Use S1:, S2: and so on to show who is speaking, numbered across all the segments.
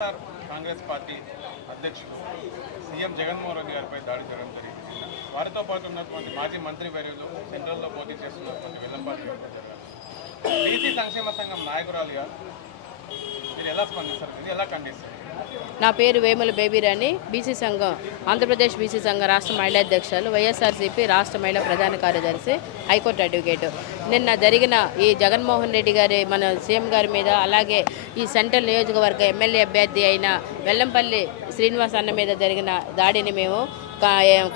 S1: YSR Congress party అధ్యక్షుడు CM Jaganmohan Reddy గారిపై దాడి జరగడం జరిగింది. వారితో పాటు ఉన్నటువంటి మాజీ మంత్రి వర్యులు సెంట్రల్లో పోటీ చేస్తున్నటువంటి వెల్లంపల్లి బీసీ సంక్షేమ సంఘం నాయకురాలుగా మీరు ఎలా స్పందిస్తారు? ఇది ఎలా ఖండిస్తారు?
S2: నా పేరు వేముల బేబీరాణి బీసీ సంఘం ఆంధ్రప్రదేశ్ బీసీ సంఘం రాష్ట్ర మహిళా అధ్యక్షులు వైఎస్ఆర్సీపీ రాష్ట్ర మహిళా ప్రధాన కార్యదర్శి హైకోర్టు అడ్వకేట్. నిన్న జరిగిన ఈ జగన్మోహన్ రెడ్డి గారి మన సీఎం గారి మీద అలాగే ఈ సెంట్రల్ నియోజకవర్గ ఎమ్మెల్యే అభ్యర్థి అయిన వెల్లంపల్లి శ్రీనివాస్ అన్న మీద జరిగిన దాడిని మేము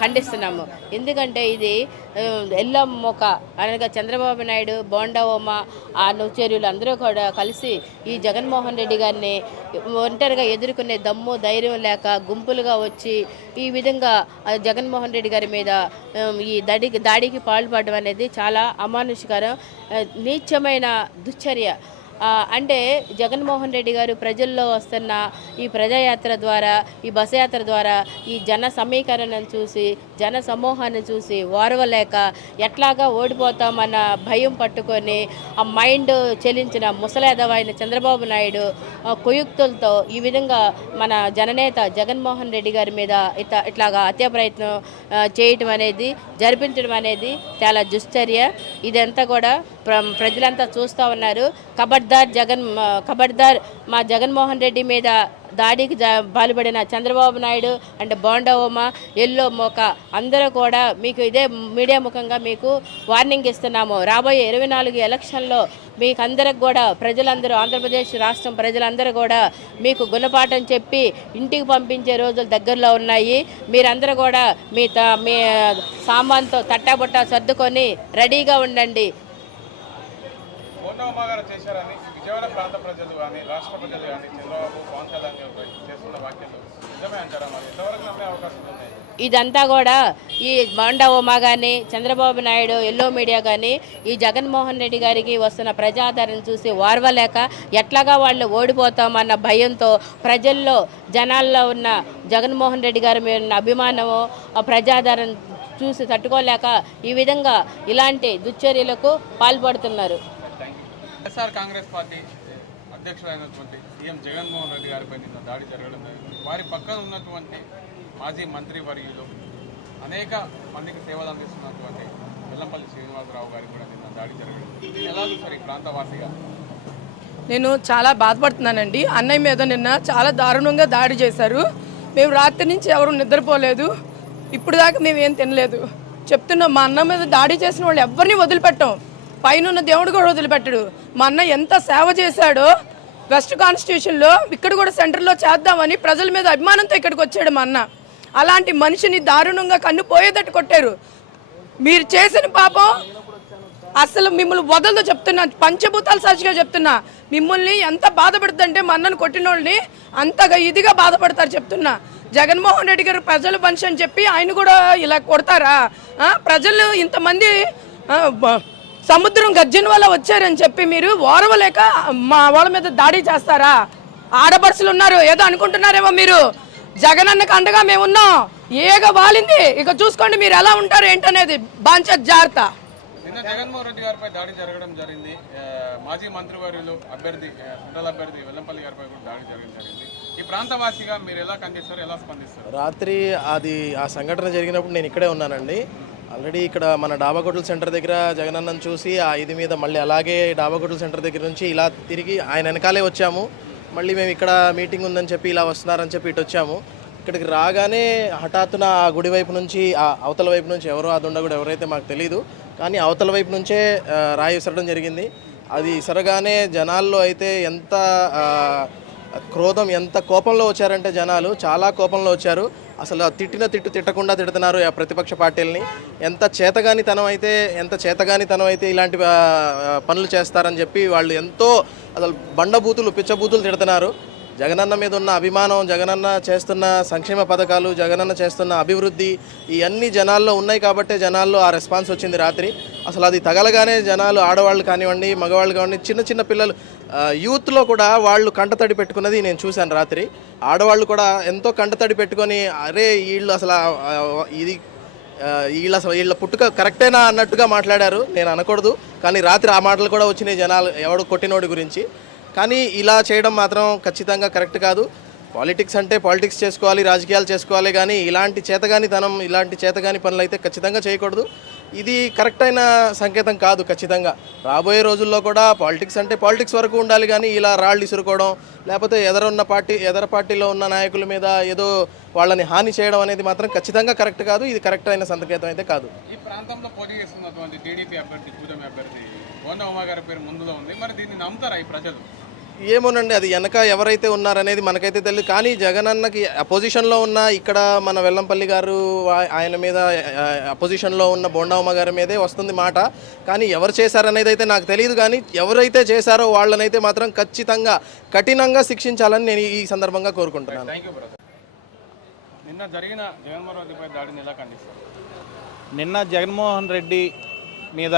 S2: ఖండిస్తున్నాము. ఎందుకంటే ఇది ఎల్లం మొక అనగా చంద్రబాబు నాయుడు బోండా ఓమ ఆ అనుచరులు అందరూ కూడా కలిసి ఈ జగన్మోహన్ రెడ్డి గారిని ఒంటరిగా ఎదుర్కొనే దమ్ము ధైర్యం లేక గుంపులుగా వచ్చి ఈ విధంగా జగన్మోహన్ రెడ్డి గారి మీద ఈ దాడికి దాడికి పాల్పడడం అనేది చాలా అమానుషికరం. నీచమైన దుశ్చర్య. అంటే జగన్మోహన్ రెడ్డి గారు ప్రజల్లో వస్తున్న ఈ ప్రజాయాత్ర ద్వారా ఈ బస్ యాత్ర ద్వారా ఈ జన సమీకరణను చూసి జన సమూహాన్ని చూసి ఓర్వలేక ఎట్లాగా ఓడిపోతామన్న భయం పట్టుకొని ఆ మైండ్ చెలించిన ముసలేదవైన చంద్రబాబు నాయుడు కుయుక్తులతో ఈ విధంగా మన జననేత జగన్మోహన్ రెడ్డి గారి మీద ఇట్లా ఇట్లాగా హత్య ప్రయత్నం చేయటం అనేది జరిపించడం అనేది చాలా దుశ్చర్య. ఇదంతా కూడా ప్రజలంతా చూస్తూ ఉన్నారు. కబడ్దార్ జగన్ కబడ్దార్ మా జగన్మోహన్ రెడ్డి మీద దాడికి జ పాల్పడిన చంద్రబాబు నాయుడు అండ్ బోండా ఎల్లో మోక అందరూ కూడా మీకు ఇదే మీడియా ముఖంగా మీకు వార్నింగ్ ఇస్తున్నాము. రాబోయే ఇరవై నాలుగు ఎలక్షన్లో మీకు అందరికి కూడా ప్రజలందరూ ఆంధ్రప్రదేశ్ రాష్ట్రం ప్రజలందరూ కూడా మీకు గుణపాఠం చెప్పి ఇంటికి పంపించే రోజులు దగ్గరలో ఉన్నాయి. మీరందరూ కూడా మీ త మీ సామాన్తో తట్టాబుట్టా సర్దుకొని రెడీగా ఉండండి.
S1: అమ్మగారు చేశారని విజయవాడ ప్రాంత ప్రజలు కానీ రాష్ట్ర ప్రజలు కానీ చంద్రబాబు పవన్ కళ్యాణ్ చేస్తున్న వ్యాఖ్యలు నిజమే అంటారా మరి? ఎంతవరకు నమ్మే అవకాశం ఉన్నాయి
S2: ఇదంతా కూడా ఈ బాండా ఉమా కానీ చంద్రబాబు నాయుడు ఎల్లో మీడియా కానీ ఈ జగన్మోహన్ రెడ్డి గారికి వస్తున్న ప్రజాదరణ చూసి ఓర్వలేక ఎట్లాగా వాళ్ళు ఓడిపోతామన్న భయంతో ప్రజల్లో జనాల్లో ఉన్న జగన్మోహన్ రెడ్డి గారి మీద ఉన్న అభిమానము ప్రజాదరణ చూసి తట్టుకోలేక ఈ విధంగా ఇలాంటి దుశ్చర్యలకు పాల్పడుతున్నారు.
S1: వైఎస్ఆర్ కాంగ్రెస్ పార్టీ అధ్యక్షుడైనటువంటి సీఎం జగన్మోహన్ రెడ్డి గారిపై నిన్న దాడి జరగడం జరిగింది. వారి పక్కన ఉన్నటువంటి మాజీ మంత్రి వర్యులు అనేక మందికి సేవలు అందిస్తున్నటువంటి వెల్లంపల్లి శ్రీనివాసరావు గారికి కూడా నిన్న దాడి జరగడం ఎలా చూస్తారు ఈ ప్రాంతవాసిగా?
S3: నేను చాలా బాధపడుతున్నానండి. అన్నయ్య మీద నిన్న చాలా దారుణంగా దాడి చేశారు. మేము రాత్రి నుంచి ఎవరు నిద్రపోలేదు. ఇప్పుడు దాకా మేము ఏం తినలేదు. చెప్తున్నాం మా అన్న మీద దాడి చేసిన వాళ్ళు ఎవరిని వదిలిపెట్టాం? పైన దేవుడు కూడా వదిలిపెట్టడు. మా అన్న ఎంత సేవ చేశాడో వెస్ట్ కాన్స్టిట్యూషన్లో ఇక్కడ కూడా సెంటర్లో చేద్దామని ప్రజల మీద అభిమానంతో ఇక్కడికి వచ్చాడు మా అన్న. అలాంటి మనిషిని దారుణంగా కన్ను పోయేటట్టు కొట్టారు. మీరు చేసిన పాపం అసలు మిమ్మల్ని వదలదో చెప్తున్నా పంచభూతాల సాక్షిగా చెప్తున్నా. మిమ్మల్ని ఎంత బాధపడుతుందంటే మా అన్నను కొట్టిన వాళ్ళని అంతగా ఇదిగా బాధపడతారు చెప్తున్నా. జగన్మోహన్ రెడ్డి గారు ప్రజలు మనిషి అని చెప్పి ఆయన కూడా ఇలా కొడతారా? ప్రజలు ఇంతమంది సముద్రం గర్జన వల్ల వచ్చారని చెప్పి మీరు ఓరవలేక మా వాళ్ళ మీద దాడి చేస్తారా? ఆడపడుచులు ఉన్నారు ఏదో అనుకుంటున్నారేమో మీరు. జగనన్నకు అండగా మేము ఉన్నాం. ఏగ వాలింది. ఇక చూసుకోండి మీరు ఎలా ఉంటారు ఏంటనేది. బాంచ జాగ్రత్త.
S1: నిన్న జగన్మోహన్ రెడ్డి గారిపై దాడి జరగడం జరిగింది. ఆ, మాజీ మంత్రివర్యులు అభ్యర్థి ఆ, సెంట్రల్ అభ్యర్థి వెల్లంపల్లి గారిపై కూడా దాడి జరగడం జరిగింది. ఈ ప్రాంతవాసిగా మీరు ఎలా ఖండిస్తారు ఎలా స్పందిస్తారు?
S4: రాత్రి అది ఆ సంఘటన జరిగినప్పుడు నేను ఇక్కడే ఉన్నానండి. ఆల్రెడీ ఇక్కడ మన డాబాగొడ్ల సెంటర్ దగ్గర జగనన్నను చూసి ఆ ఇది మీద మళ్ళీ అలాగే డాబాగొడ్ల సెంటర్ దగ్గర నుంచి ఇలా తిరిగి ఆయన వెనకాలే వచ్చాము. మళ్ళీ మేము ఇక్కడ మీటింగ్ ఉందని చెప్పి ఇలా వస్తున్నారని చెప్పి ఇటు వచ్చాము. ఇక్కడికి రాగానే హఠాత్తున ఆ గుడి వైపు నుంచి ఆ అవతల వైపు నుంచి ఎవరో అది ఉండకూడదు ఎవరైతే మాకు తెలియదు కానీ అవతల వైపు నుంచే రాయి విసరడం జరిగింది. అది విసరగానే జనాల్లో అయితే ఎంత క్రోధం ఎంత కోపంలో వచ్చారంటే జనాలు చాలా కోపంలో వచ్చారు. అసలు తిట్టిన తిట్టు తిట్టకుండా తిడుతున్నారు ఆ ప్రతిపక్ష పార్టీలని. ఎంత చేతగానితనం అయితే ఎంత చేతగానితనం అయితే ఇలాంటి పనులు చేస్తారని చెప్పి వాళ్ళు ఎంతో అసలు బండబూతులు పిచ్చబూతులు తిడుతున్నారు. జగనన్న మీద ఉన్న అభిమానం జగనన్న చేస్తున్న సంక్షేమ పథకాలు జగనన్న చేస్తున్న అభివృద్ధి ఇవన్నీ జనాల్లో ఉన్నాయి కాబట్టే జనాల్లో ఆ రెస్పాన్స్ వచ్చింది రాత్రి. అసలు అది తగలగానే జనాలు ఆడవాళ్ళు కానివ్వండి మగవాళ్ళు కానివ్వండి చిన్న చిన్న పిల్లలు యూత్లో కూడా వాళ్ళు కంటతడి పెట్టుకున్నది నేను చూశాను రాత్రి. ఆడవాళ్ళు కూడా ఎంతో కంటతడి పెట్టుకొని అరే వీళ్ళు అసలు ఇది వీళ్ళు వీళ్ళ అసలు వీళ్ళ పుట్టుక కరెక్టేనా అన్నట్టుగా మాట్లాడారు. నేను అనకూడదు. కానీ రాత్రి ఆ మాటలు కూడా వచ్చినాయి జనాలు ఎవడు కొట్టినోడి గురించి. కానీ ఇలా చేయడం మాత్రం ఖచ్చితంగా కరెక్ట్ కాదు. పాలిటిక్స్ అంటే పాలిటిక్స్ చేసుకోవాలి రాజకీయాలు చేసుకోవాలి. కానీ ఇలాంటి చేతగాని తనం ఇలాంటి చేతగాని పనులు అయితే ఖచ్చితంగా చేయకూడదు. ఇది కరెక్ట్ అయిన సంకేతం కాదు ఖచ్చితంగా. రాబోయే రోజుల్లో కూడా పాలిటిక్స్ అంటే పాలిటిక్స్ వరకు ఉండాలి కానీ ఇలా రాళ్ళు ఇసురుకోవడం లేకపోతే ఎదరున్న పార్టీ ఎదర పార్టీలో ఉన్న నాయకుల మీద ఏదో వాళ్ళని హాని చేయడం అనేది మాత్రం ఖచ్చితంగా కరెక్ట్ కాదు. ఇది కరెక్ట్ అయిన సంకేతం అయితే కాదు.
S1: ఈ ప్రాంతంలో పోటీ చేస్తున్నటువంటి టీడీపీ అభ్యర్థి కూటమి అభ్యర్థి గోండ ఉమా గారి పేరు ముందులో ఉంది. మరి దీన్ని నమ్ముతారా ఈ ప్రజలు?
S4: ఏమోనండి అది వెనక ఎవరైతే ఉన్నారనేది మనకైతే తెలియదు కానీ జగన్ అన్నకి అపోజిషన్లో ఉన్న ఇక్కడ మన వెల్లంపల్లి గారు ఆ- ఆయన మీద అపోజిషన్లో ఉన్న బొండామ్మ గారి మీదే వస్తుంది మాట. కానీ ఎవరు చేశారనేది అయితే నాకు తెలియదు కానీ ఎవరైతే చేశారో వాళ్ళనైతే మాత్రం ఖచ్చితంగా కఠినంగా శిక్షించాలని నేను ఈ సందర్భంగా కోరుకుంటున్నాను.
S1: నిన్న జరిగిన జగన్మోహన్ రెడ్డిపై దాడిని ఎలా ఖండిస్తారు?
S5: నిన్న జగన్మోహన్ రెడ్డి మీద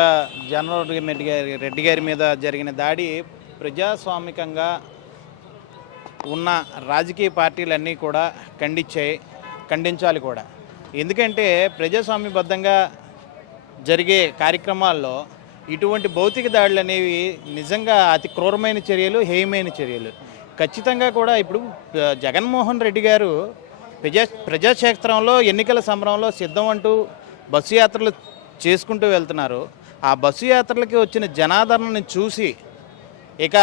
S5: జగన్మోహన్ రెడ్డి గారి రెడ్డి గారి మీద జరిగిన దాడి ప్రజాస్వామికంగా ఉన్న రాజకీయ పార్టీలన్నీ కూడా ఖండించాయి ఖండించాలి కూడా. ఎందుకంటే ప్రజాస్వామ్యబద్ధంగా జరిగే కార్యక్రమాల్లో ఇటువంటి భౌతిక దాడులు అనేవి నిజంగా అతి క్రూరమైన చర్యలు హేయమైన చర్యలు. ఖచ్చితంగా కూడా ఇప్పుడు జగన్మోహన్ రెడ్డి గారు ప్రజా ప్రజాక్షేత్రంలో ఎన్నికల సమరంలో సిద్ధం అంటూ బస్సు యాత్రలు చేసుకుంటూ వెళ్తున్నారు. ఆ బస్సు యాత్రలకి వచ్చిన జనాదరణని చూసి ఇక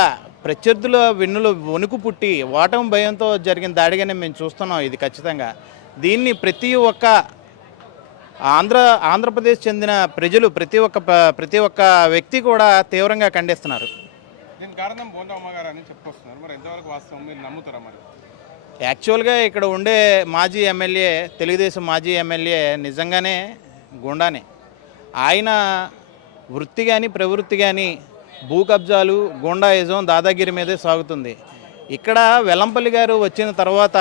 S5: ప్రత్యర్థుల వెన్నులో వణుకు పుట్టి ఓటమి భయంతో జరిగిన దాడిగానే మేము చూస్తున్నాం ఇది ఖచ్చితంగా. దీన్ని ప్రతి ఒక్క ఆంధ్ర ఆంధ్రప్రదేశ్ చెందిన ప్రజలు ప్రతి ఒక్క ప్రతి ఒక్క వ్యక్తి కూడా తీవ్రంగా ఖండిస్తున్నారు.
S1: దీని కారణం బోండా ఉమా గారు అని చెప్పుకొస్తున్నారు. మరి ఎంతవరకు వాస్తవం మీరు నమ్ముతారా మరి?
S5: యాక్చువల్గా ఇక్కడ ఉండే మాజీ ఎమ్మెల్యే తెలుగుదేశం మాజీ ఎమ్మెల్యే నిజంగానే గుండానే. ఆయన వృత్తి కానీ ప్రవృత్తి కానీ భూ కబ్జాలు గుండాయిజం దాదాగిరి మీదే సాగుతుంది. ఇక్కడ వెల్లంపల్లి గారు వచ్చిన తర్వాత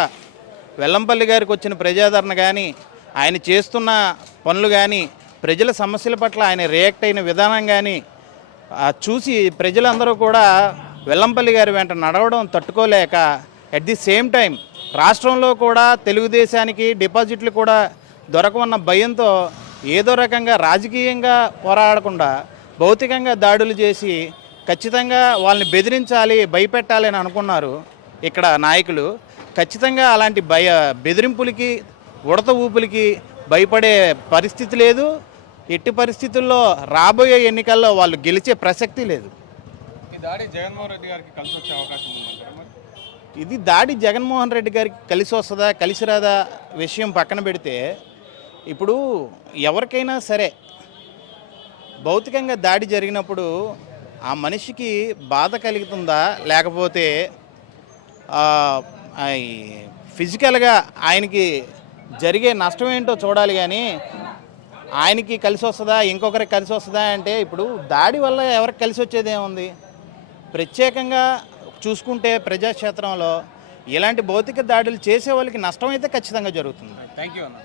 S5: వెల్లంపల్లి గారికి వచ్చిన ప్రజాదరణ కానీ ఆయన చేస్తున్న పనులు కానీ ప్రజల సమస్యల పట్ల ఆయన రియాక్ట్ అయిన విధానం కానీ చూసి ప్రజలందరూ కూడా వెల్లంపల్లి గారి వెంట నడవడం తట్టుకోలేక అట్ ది సేమ్ టైం రాష్ట్రంలో కూడా తెలుగుదేశానికి డిపాజిట్లు కూడా దొరకమన్న భయంతో ఏదో రకంగా రాజకీయంగా పోరాడకుండా భౌతికంగా దాడులు చేసి ఖచ్చితంగా వాళ్ళని బెదిరించాలి భయపెట్టాలి అని అనుకున్నారు ఇక్కడ నాయకులు. ఖచ్చితంగా అలాంటి భయ బెదిరింపులకి ఉడత ఊపులకి భయపడే పరిస్థితి లేదు. ఎట్టి పరిస్థితుల్లో రాబోయే ఎన్నికల్లో వాళ్ళు గెలిచే ప్రసక్తి లేదు.
S1: ఈ దాడి జగన్మోహన్ రెడ్డి గారికి కలిసి వచ్చే అవకాశం ఉందంటారా మరి?
S5: ఇది దాడి జగన్మోహన్ రెడ్డి గారికి కలిసి వస్తుందా కలిసి రాదా విషయం పక్కన పెడితే ఇప్పుడు ఎవరికైనా సరే భౌతికంగా దాడి జరిగినప్పుడు ఆ మనిషికి బాధ కలుగుతుందా? లేకపోతే ఫిజికల్గా ఆయనకి జరిగే నష్టం ఏంటో చూడాలి కానీ ఆయనకి కలిసి వస్తుందా ఇంకొకరికి కలిసి వస్తుందా అంటే ఇప్పుడు దాడి వల్ల ఎవరికి కలిసి వచ్చేది ఏముంది? ప్రత్యేకంగా చూసుకుంటే ప్రజాక్షేత్రంలో ఇలాంటి భౌతిక దాడులు చేసే వాళ్ళకి నష్టం అయితే ఖచ్చితంగా జరుగుతుంది.
S1: థ్యాంక్ యూ అన్న.